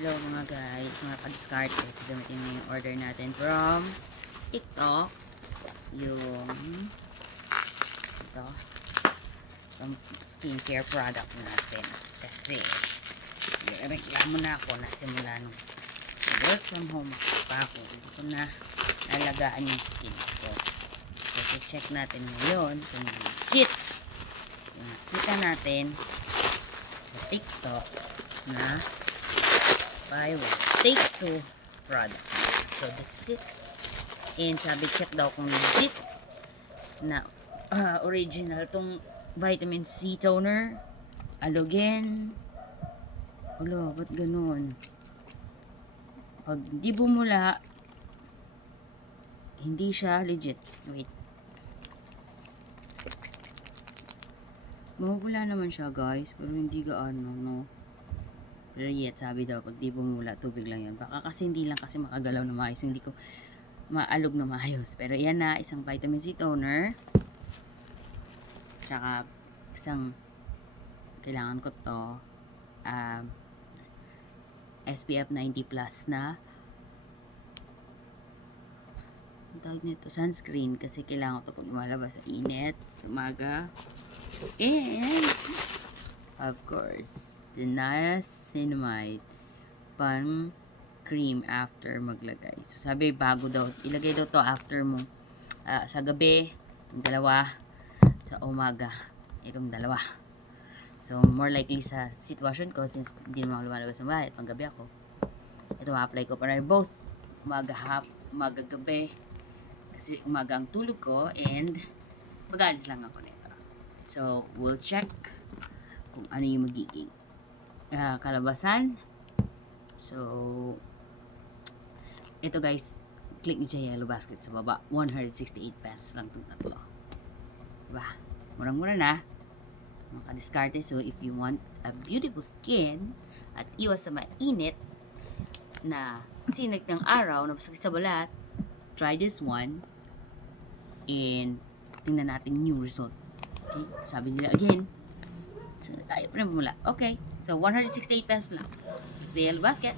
Hello mga guys, mga ka-discard. So, gamitin mo yung order natin from TikTok. Yung ito, yung skincare product natin. Kasi yung reklamo na ako na simula nung work from home pa ako. Hindi ko na nalagaan yung skin ko. So, check natin ngayon kung legit yung nakita natin sa TikTok na buy one, take two product. So this is it. And sabi check daw kung legit na original tong vitamin C toner. Alogen. Ulo, ba't ganun? Pag di bumula, hindi siya legit. Wait. Bumubula naman siya guys, pero hindi gaano, no? Pero yet, sabi daw, pag di bumula, tubig lang yun. Baka kasi hindi lang kasi makagalaw na maayos. Hindi ko maalog na maayos. Pero yan na, isang vitamin C toner. Tsaka, isang, kailangan ko to, SPF 90 plus na, ang tawag nito, sunscreen. Kasi kailangan ko to pag lumalabas sa init, sa umaga. And, of course, the niacinamide pan cream after maglagay. So, sabi, bago daw. Ilagay daw to after mo. Sa gabi, itong dalawa. Sa umaga, itong dalawa. So, more likely sa sitwasyon ko, since hindi naman ako lumalabas sa bahay at panggabi ako, ito ma-apply ko para both umaga, gabi. Kasi umaga ang tulog ko and mag-alis lang ako nito. So, we'll check kung ano yung magiging kalabasan. So, ito guys, click nyo sa yellow basket sa baba. 168 pesos lang itong tatlo. Diba? Murang-mura na. Mga ka-discarte. So, if you want a beautiful skin at iwas sa mainit na sinag ng araw na masakit sa balat, try this one and tingnan natin yung result. Okay? Sabi nila again, so, ayaw pa na bumula. Okay. So, 168 pesos lang. The yellow basket.